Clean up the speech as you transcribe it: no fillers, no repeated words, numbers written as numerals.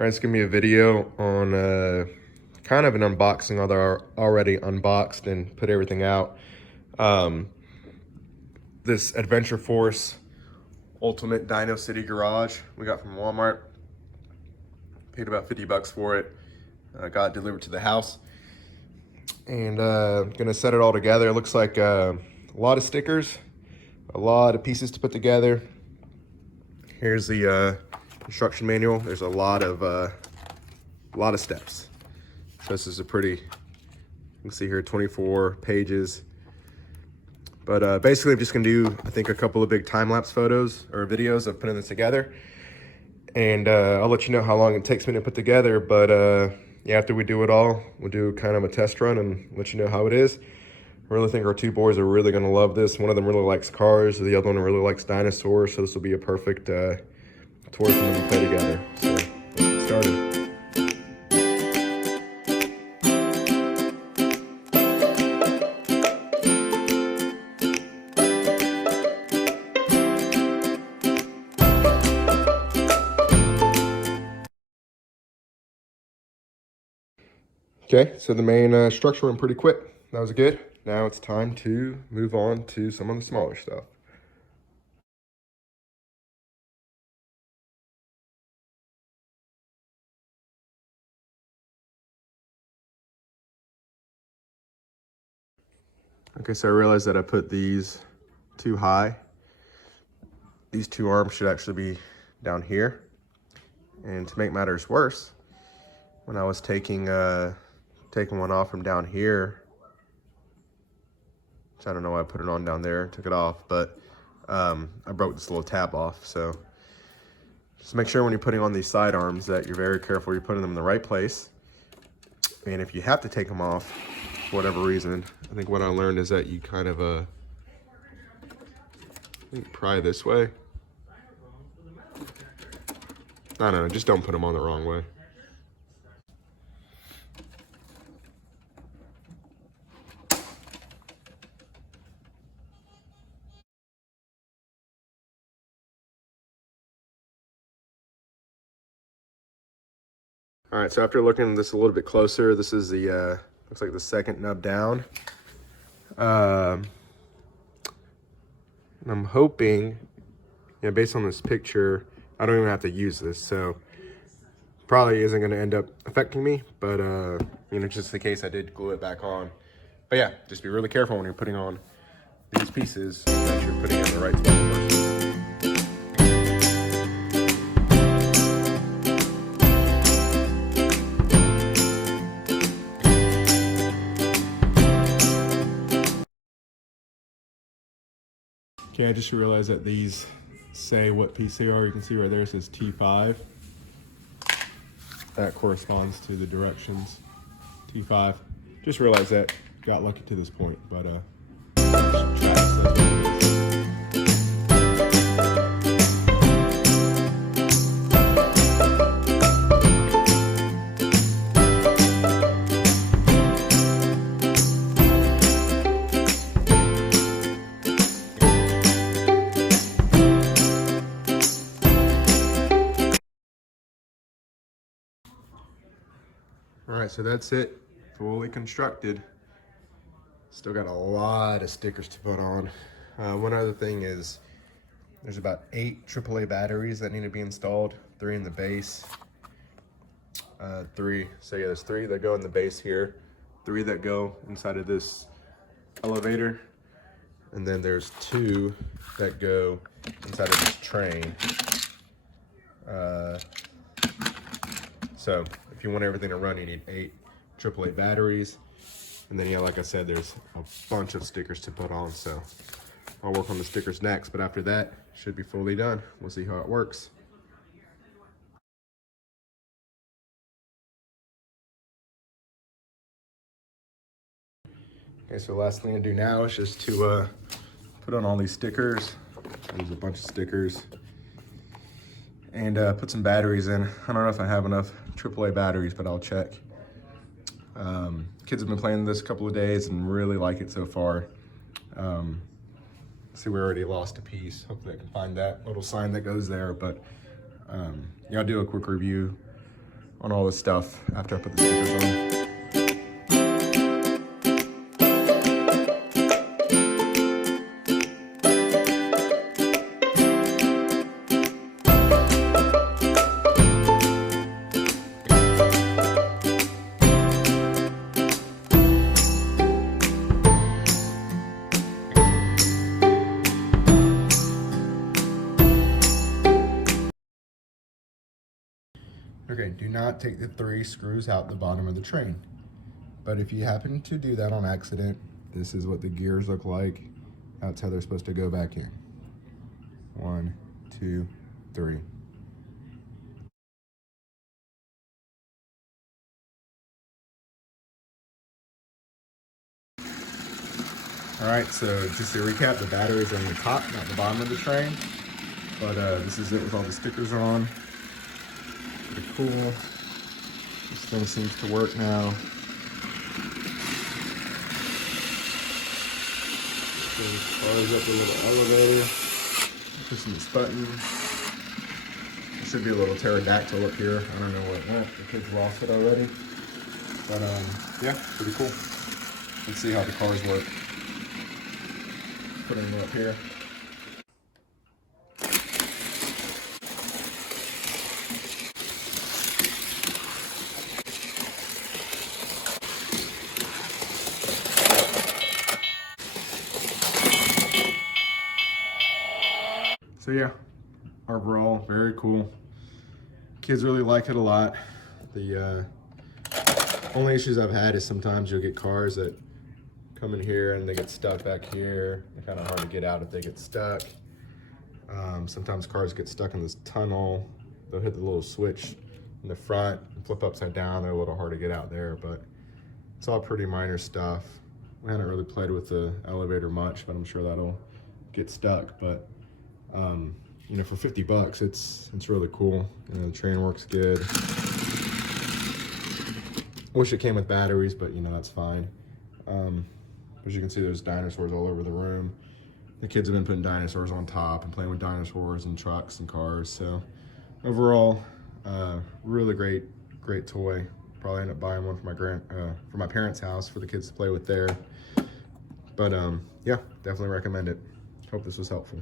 All right, it's gonna be a video on kind of an unboxing, although I already unboxed and put everything out. Um, this Adventure Force Ultimate Dino City Garage we got from Walmart. Paid about 50 bucks for it. Got it delivered to the house. And gonna set it all together. It looks like a lot of stickers, a lot of pieces to put together. Here's the instruction manual. There's a lot of steps. So this is a pretty, you can see here, 24 pages. But basically I'm just gonna do, I think, a couple of big time-lapse photos or videos of putting this together. And I'll let you know how long it takes me to put together. But yeah, after we do it all, we'll do kind of a test run and let you know how it is. I really think our two boys are really gonna love this. One of them really likes cars, the other one really likes dinosaurs, so this will be a perfect toy for them to play together. So let's get started. Okay, so the main structure went pretty quick. That was good. Now it's time to move on to some of the smaller stuff. Okay, so I realized that I put these too high. These two arms should actually be down here. And to make matters worse, when I was taking one off from down here, which I don't know why I put it on down there, took it off, but I broke this little tab off. So just make sure when you're putting on these side arms that you're very careful you're putting them in the right place. And if you have to take them off for whatever reason, I think what I learned is that you kind of I think pry this way. I don't know, just don't put them on the wrong way. All right, so after looking at this a little bit closer, this is the, looks like the second nub down. And I'm hoping, you know, based on this picture, I don't even have to use this, so probably isn't gonna end up affecting me, but you know, just in case I did glue it back on. But yeah, just be really careful when you're putting on these pieces, that you're putting it in the right spot first. Okay, I just realized that these say what piece they are. You can see right there it says T5. That corresponds to the directions, T5. Just realized that, got lucky to this point, but all right, so that's it, fully constructed. Still got a lot of stickers to put on. One other thing is there's about 8 AAA batteries that need to be installed, 3 in the base. 3, so yeah, there's 3 that go in the base here, 3 that go inside of this elevator, and then there's 2 that go inside of this train. So if you want everything to run, you need 8 AAA batteries. And then, yeah, like I said, there's a bunch of stickers to put on. So I'll work on the stickers next, but after that, should be fully done. We'll see how it works. Okay, so the last thing to do now is just to put on all these stickers. There's a bunch of stickers. And put some batteries in. I don't know if I have enough AAA batteries, but I'll check. Kids have been playing this a couple of days and really like it so far. See, we already lost a piece. Hopefully I can find that little sign that goes there, but yeah, I'll do a quick review on all this stuff after I put the stickers on. Okay, do not take the 3 screws out the bottom of the train. But if you happen to do that on accident, this is what the gears look like. That's how they're supposed to go back in. 1, 2, 3. All right, so just to recap, the batteries are on the top, not the bottom of the train. But this is it with all the stickers on. Pretty cool. This thing seems to work now. So as far as up a little elevator, pushing this button. There should be a little pterodactyl up here. I don't know where it went. The kids lost it already. But yeah, pretty cool. Let's see how the cars work. Putting them up here. So yeah, overall, very cool. Kids really like it a lot. The only issues I've had is sometimes you'll get cars that come in here and they get stuck back here. They're kind of hard to get out if they get stuck. Sometimes cars get stuck in this tunnel. They'll hit the little switch in the front and flip upside down. They're a little hard to get out there, but it's all pretty minor stuff. We haven't really played with the elevator much, but I'm sure that'll get stuck. But you know, for 50 bucks, it's really cool. You know, the train works good. Wish it came with batteries, but you know, that's fine. As you can see, there's dinosaurs all over the room. The kids have been putting dinosaurs on top and playing with dinosaurs and trucks and cars. So overall, really great toy. Probably end up buying one for my parents' house for the kids to play with there. But yeah, definitely recommend it. Hope this was helpful.